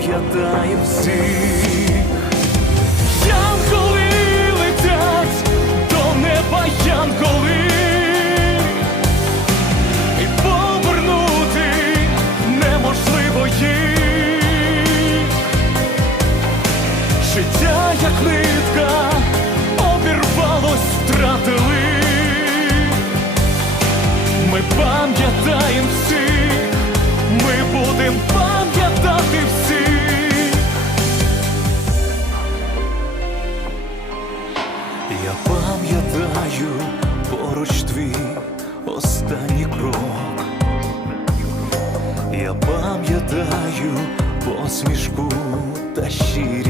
пам'ятає всіх. Янголи летять до неба янголи. Життя, як нитка, обірвалось, втратили, ми пам'ятаємо всіх, ми будемо. Я пам'ятаю поруч твій останній крок. Я пам'ятаю посмішку та щирість.